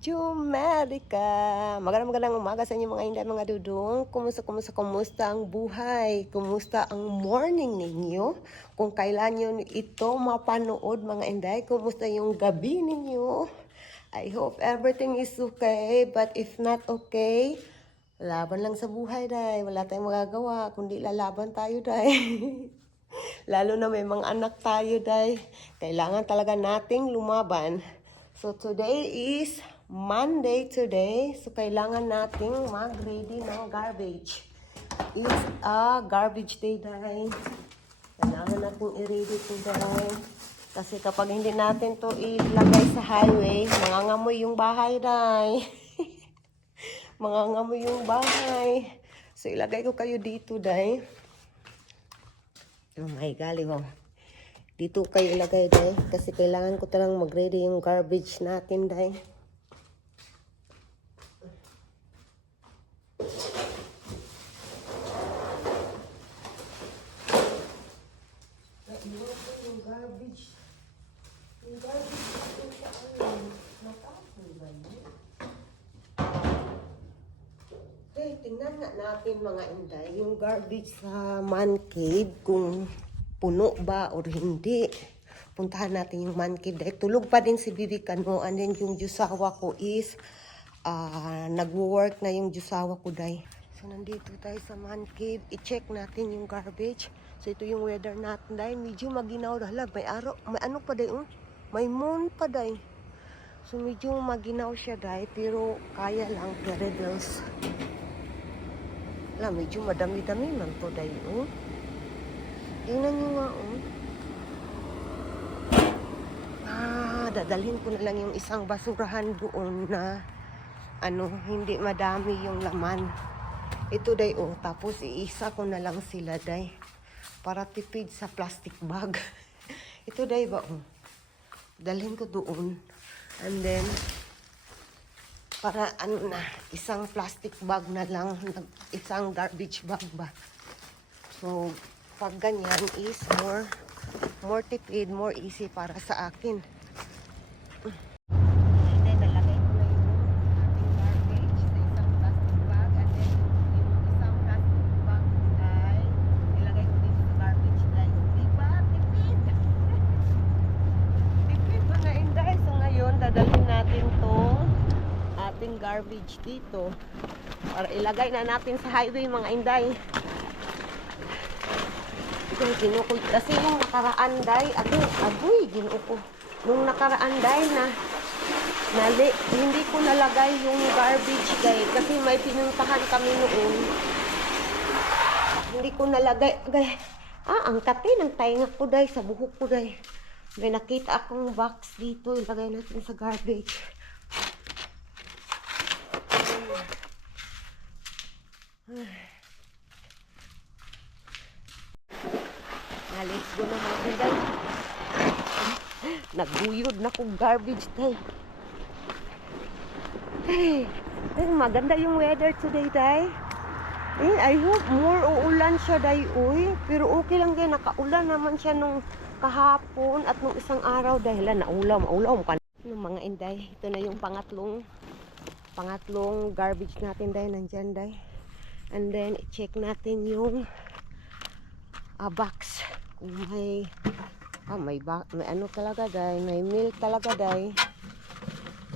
Jumerica! Magandang umaga sa inyo mga inday, mga dudong. Kumusta ang buhay? Kumusta ang morning ninyo? Kung kailan nyo ito mapanood mga inday, kumusta yung gabi ninyo? I hope everything is okay, but if not okay, laban lang sa buhay, day. Wala tayong magagawa, kundi lalaban tayo, day. Lalo na may mga anak tayo, day. Kailangan talaga nating lumaban. So today is Monday today. So kailangan nating mag-ready ng garbage. It's a garbage day, day. Kailangan natin i-ready today. Kasi kapag hindi natin to ilagay sa highway, mangangamoy yung bahay, day. Mangangamoy yung bahay. So ilagay ko kayo dito, day. Oh my golly, wow. Dito kayo ilagay, day. Kasi kailangan ko talang mag-ready yung garbage natin, day. Yung garbage. Yung garbage dito sa natapon ba yun? Okay, tingnan nga natin mga inday, yung garbage sa man cave, kung puno ba or hindi. Puntahan natin yung man cave. Dahil tulog pa din si Bibi Kano. And then yung jusawa ko is nagwo-work na yung jusawa ko, day. So nandito tayo sa man cave. I-check natin yung garbage. So ito yung weather natin, day. Medyo maginaw. Hala, may araw. May ano pa, day. May moon pa, day. So medyo maginaw siya, day. Pero kaya lang, Peridels. Hala, medyo madami-dami man po, day. Tingnan nyo nga, dadalhin ko na lang yung isang basurahan doon na hindi madami yung laman. Ito, day, tapos iisa ko na lang sila, day, para tipid sa plastic bag. Ito, day, ba, dalhin ko doon. And then, para isang plastic bag na lang, isang garbage bag ba. So, pag ganyan is more tipid, more easy para sa akin. And then, nalagay ko na yung ating garbage sa isang plastic bag. And then, yung isang plastic bag ay nilagay ko dito sa garbage line. Diba? Tipid! Tipid mga inday. So, ngayon, dadalhin natin tong ating garbage dito para ilagay na natin sa highway mga inday. Kasi yung nakaraan, day, agoy, ginoo ko. Nung nakaraan, day, hindi ko nalagay yung garbage, day, kasi may pinuntahan kami noon. Hindi ko nalagay, day. Ang kati ng tainga ko, day, sa buhok ko, day. May nakita akong box dito, ilagay natin sa garbage. Let's go naman, day. Nagbuyod na kong garbage, day. Hey, maganda yung weather today, day. I hope more uulan siya, day, pero okay lang, day. Nakaulan naman siya nung kahapon at nung isang araw, dahil naulaw ka ng mga inday. Ito na yung pangatlong garbage natin, day. Nandyan, day. And then, i-check natin yung box. Kung may ano talaga, day. May milk talaga, day.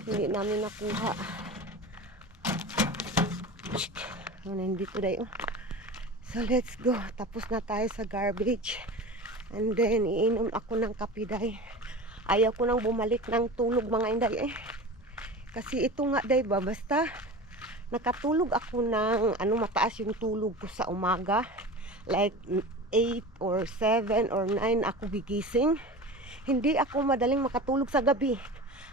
Hindi namin nakuha. Nandito, day. So, let's go. Tapos na tayo sa garbage. And then, iinom ako ng kape, day. Ayaw ko nang bumalik ng tulog, mga inday, Kasi ito nga, day, ba, basta nakatulog ako ng mataas yung tulog ko sa umaga. Like 8 or 7 or 9 ako gigising. Hindi ako madaling makatulog sa gabi.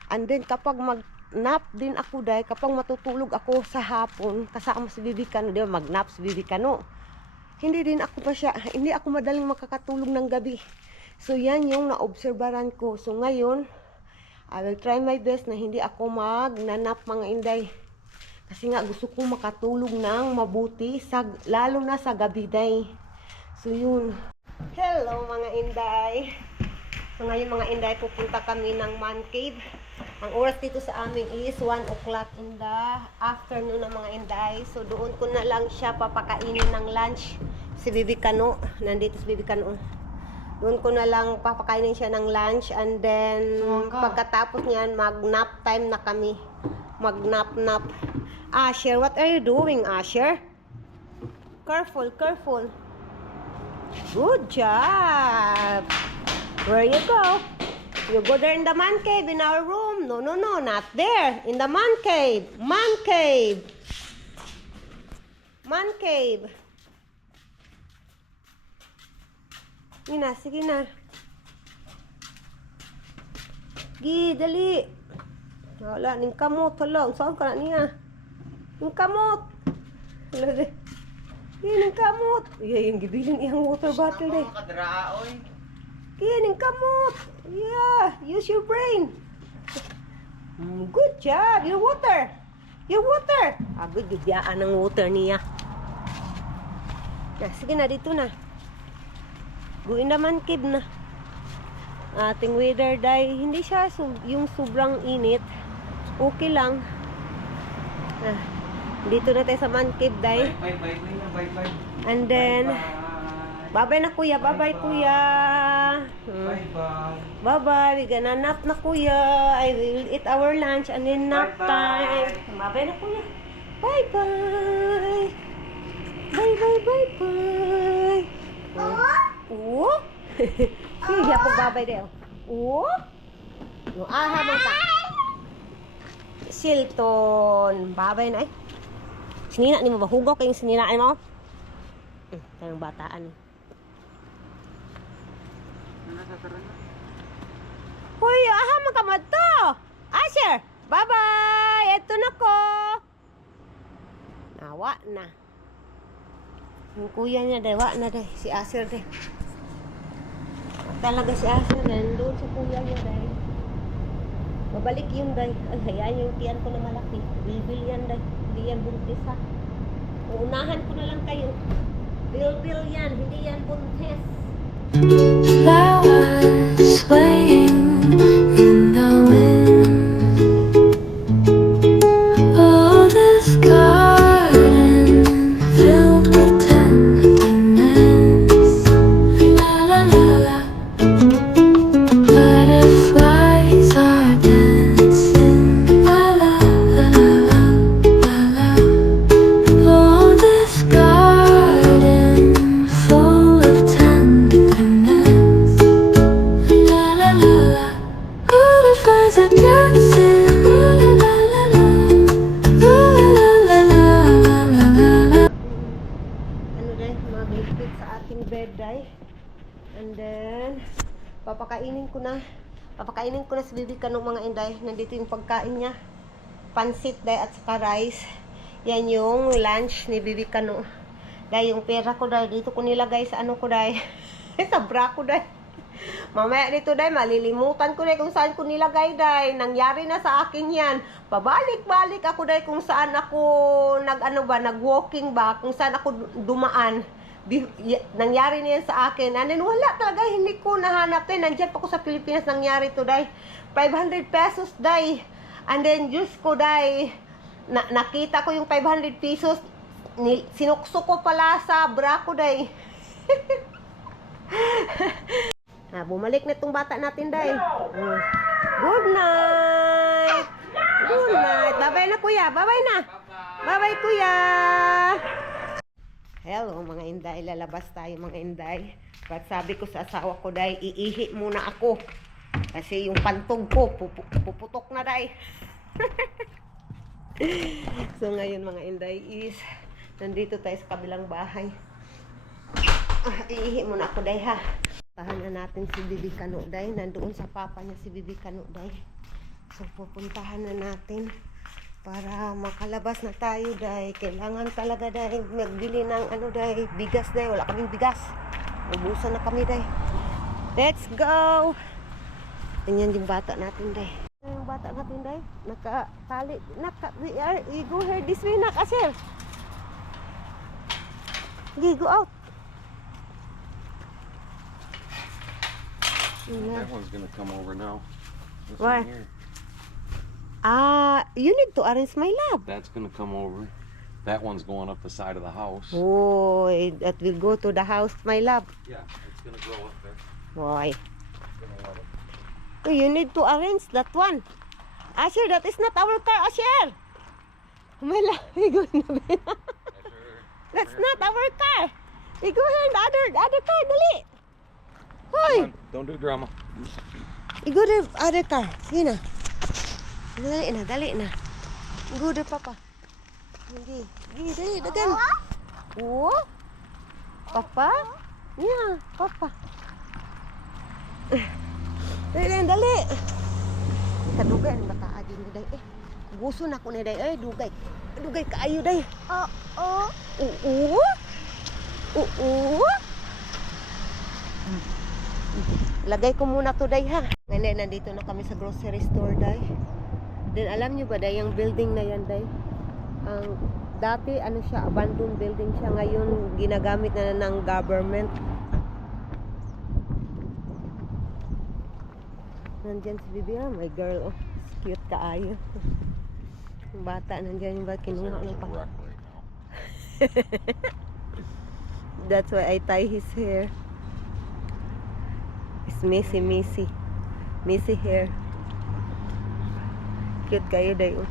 And then kapag mag-nap din ako, day, kapag matutulog ako sa hapon kasama si Bibi Kano, di ba, mag-nap si Bibi Kano, hindi ako madaling makakatulog ng gabi. So yan yung naobserbaran ko. So ngayon, I will try my best na hindi ako mag-nanap, mga inday. Kasi nga gusto ko makatulog ng mabuti, lalo na sa gabi, day. So yun. Hello mga inday. So ngayon mga inday, pupunta kami ng man cave. Ang oras dito sa amin is 1 o'clock in the afternoon ng mga inday. So doon ko na lang siya papakainin ng lunch. Si Bibi Kano, nandito si Bibi Kano. Doon ko na lang papakainin siya ng lunch and then pagkatapos niyan mag-nap time na kami. Mag-nap. Asher, what are you doing, Asher? Careful, careful. Good job. Where you go? You go there in the man cave in our room. No, not there. In the man cave. Man cave. Man cave. Sige na. Gi, dali. Wala, ning kamot. Hala, saan ka na niya? Ning kamot. Hala, de. Ning kamot. Yung gibiling iyang water bottle, de. Ning kamot. Yeah, use your brain. Good job. Your water. Your water. Good, gigyaan ng water niya. Sige na, dito na. Guin naman kid na. Ating weather day, hindi siya yung sobrang init. Okay lang. Dito na tayo sa man cave day. Bye. And then bye-bye na kuya, bye-bye kuya. Bye-bye. We gonna nap na kuya. I will eat our lunch and then nap time. Bye-bye na kuya. Bye-bye. Bye-bye. Oh? Hindi ako babay daw. Oh? No, habang ka. Silton. Babay na eh. Sinina ni mo ba? Hugaw kayong sininaan mo? Kayong bataan. Hoy, habang ka mo to. Asher, bye-bye. Ito na ko. Nawa na. Yung kuya niya, dewa na day. Si Asher day. Talaga si Asher nandun sa kuya niya day. Babalik yun day. Ay, hayaan yung tiyan ko na malaki. Bilbil yan day. Hindi yan buntis ha. Uunahan ko na lang kayo. Bilbil yan. Hindi yan buntis. Flowers swaying in the wind. Oh, this garden filled with tenderness. La la la la. Butterflies are dancing. La la la la la la. Oh, this garden full of tenderness. La la la la. Butterflies are dancing. La la la la. La la la la la la. Ano day, mag-liquid sa ating bed day. And then, papakainin ko na si Bibi Kano mga inday. Nandito yung pagkain niya. Pansit day at saka rice. Yan yung lunch ni Bibi Kano. Day, yung pera ko day, dito ko nilagay sa ano ko day. Sa bra ko day. Mamaya dito day, malilimutan ko day kung saan ko nilagay day. Nangyari na sa akin yan. Pabalik-balik ako day kung saan ako nag-walking ba, kung saan ako dumaan. Nangyari na yan sa akin. And then wala talaga, hindi ko nahanap day. Nandiyan pa ako sa Pilipinas, nangyari to day. 500 pesos day. And then Diyos ko day, nakita ko yung 500 pesos. Sinuksok ko pala sa bra ko day. Bumalik na itong bata natin day. Good night. Good night. Bye-bye na kuya. Bye-bye na. Bye-bye kuya. Hello mga inday. Lalabas tayo mga inday. But sabi ko sa asawa ko day, iihi muna ako. Kasi yung pantog ko, puputok na day. So ngayon mga inday is, nandito tayo sa kabilang bahay. Iihi muna ako day ha. Puntahan na natin si Bibi Kano day. Nandoon sa papa niya si Bibi Kano day. So pupuntahan na natin para makalabas na tayo day. Kailangan talaga day magbili ng ano day, bigas day. Wala kaming bigas. Ubusan na kami day. Let's go. Ganyan yung bata natin day. Yung bata natin day, nakatali. We go here this way nak, Asel. Okay, go out. That one's gonna come over now. This Why? one here. You need to arrange my lab. That's gonna come over. That one's going up the side of the house. Oh, that will go to the house, my lab. Yeah, it's gonna go up there. Why? Gonna love it. Oh, you need to arrange that one. Asher, that is not our car, Asher. My lab, we go na ba? That's not our car. We go here in the other car, dali. Hoy, Come on, don't do drama. we go the other car. Sige na. Dali na. Go there, Papa. Hindi. Dali, dagan. Oh? Papa? Yeah, Papa. Dali. Kadugay ang bata adi ni day eh. Gusto na ko ni day eh, dugay. Dugay kaayo day. Oo. Lagay ko muna to day ha. Ngayon nandito na kami sa grocery store day. Then alam niyo ba day, yung building na yan day? Ang dati ano siya, abandoned building siya, ngayon ginagamit na ng government. Nandyan si Bibi, my girl, oh, cute kaayo. Yung bata, nandyan yung bata, kinuha ng There's a pang... wreck right now. That's why I tie his hair. It's messy hair. Cute kayo dayo.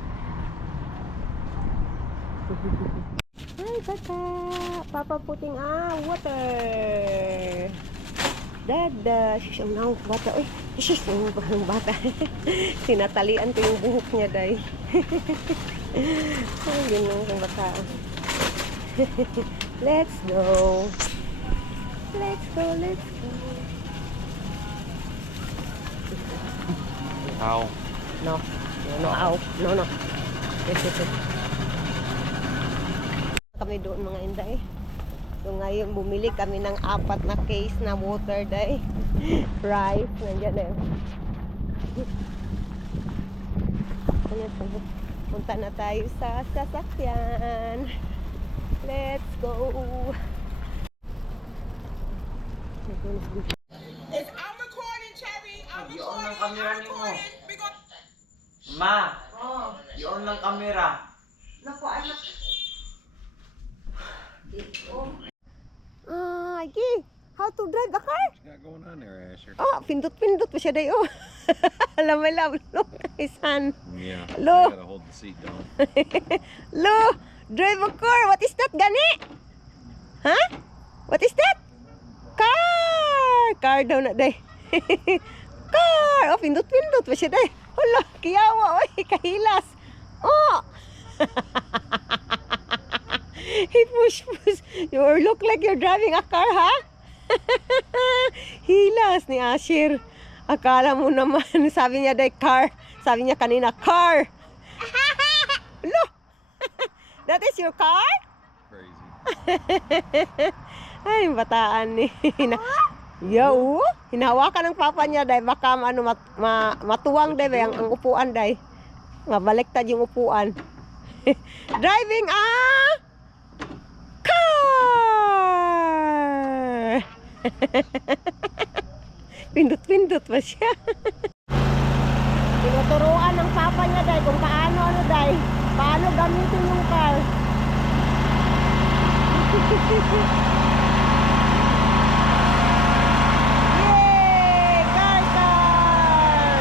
Hi, bata! Papa putting water! Dada! Shush, ang naong bata. Uy, shush, ang bata. Sinatalian ko yung buhok niya, day. Ay, yun ang bata. Let's go. Let's go. Ow. No, ow. No. Kami doon mga inday. So ngayon bumili kami ng 4 na case na water day. Rice, nandiyan na yun. Ayan, punta na tayo sa sasakyan. Let's go. I'm recording, Cherry. I'm I-on ng recording. camera I'm niyo. recording. We got Ma, i-on ng camera. Naku, anak. Agi, how to drive a car? What you got going on there, Asher? Oh, pindot pa siya dayo. Alam mo lang, look, isan. Yeah. Lo. I gotta hold the seat down. Lo, drive a car. What is that, gani? Huh? What is that? Car daw na day. Car. Oh, pindot pa siya day. Hala, kiyawa, oy, kahilas. Oh. He push. You look like you're driving a car, ha? Hilas ni Asher. Akala mo naman, sabi niya day car. Sabi niya kanina, car. Look. That is your car? Crazy. Ay, bataan ni. Yo, hinahawakan ng papa niya day baka matuwang day ang upuan day. Mabaliktad yung upuan. Driving a car. Pindot pa siya. Tinuturuan ng papa niya day kung paano gamitin yung car. Yay! Car!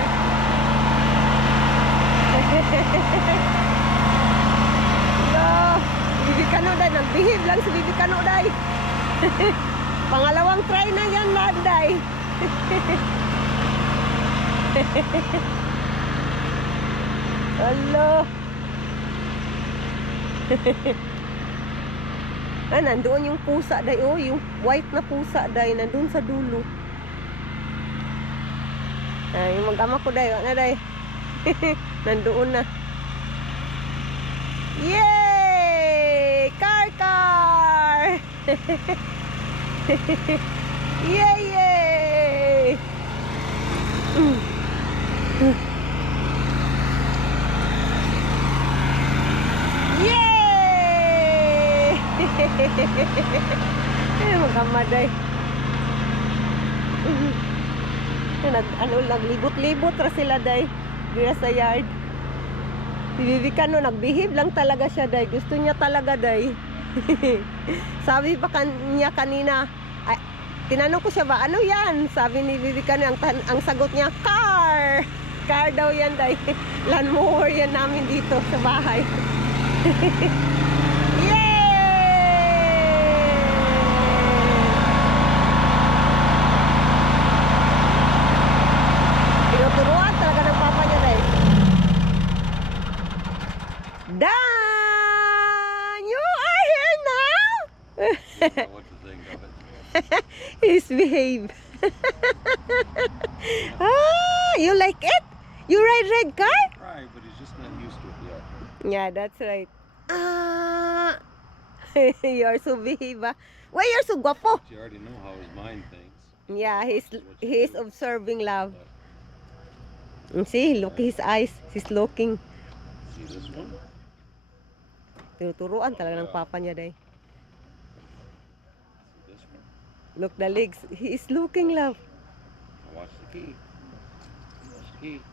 Hello! Bibi Kano day, nagbihib lang si Bibi Kano day. Pangalawang try na yan lahat day. Hello! Nandoon yung pusa day, oh, yung white na pusa day, nandoon sa dulo. Yung mag-ama ko day, ano day? Nandoon na. Yay! Car! Yay! Yay! Mag-ama day. Naglibot-libot ra sila day. Dira sa yard. Si Vivican, no, nagbehave lang talaga siya, day. Gusto niya talaga, day. Sabi pa niya kanina, ay, tinanong ko siya ba, ano yan? Sabi ni Vivican, ang sagot niya, car! Car daw yan, day. Lawnmower yan namin dito sa bahay. Tinuturuan talaga ng papa niya, day. Dan! You are here now? What to think of it? He's behave. You like it? You ride red car? Right, but he's just not used to it yet. Yeah, that's right. You are so behave. Why you're so guapo? You already know how his mind thinks. Yeah, he's observing love. See, look his eyes. He's looking. See this one? Tinuturuan talaga ng papa niya, day. See this one? Look the legs. He is looking, love. Now watch the key. Watch the key.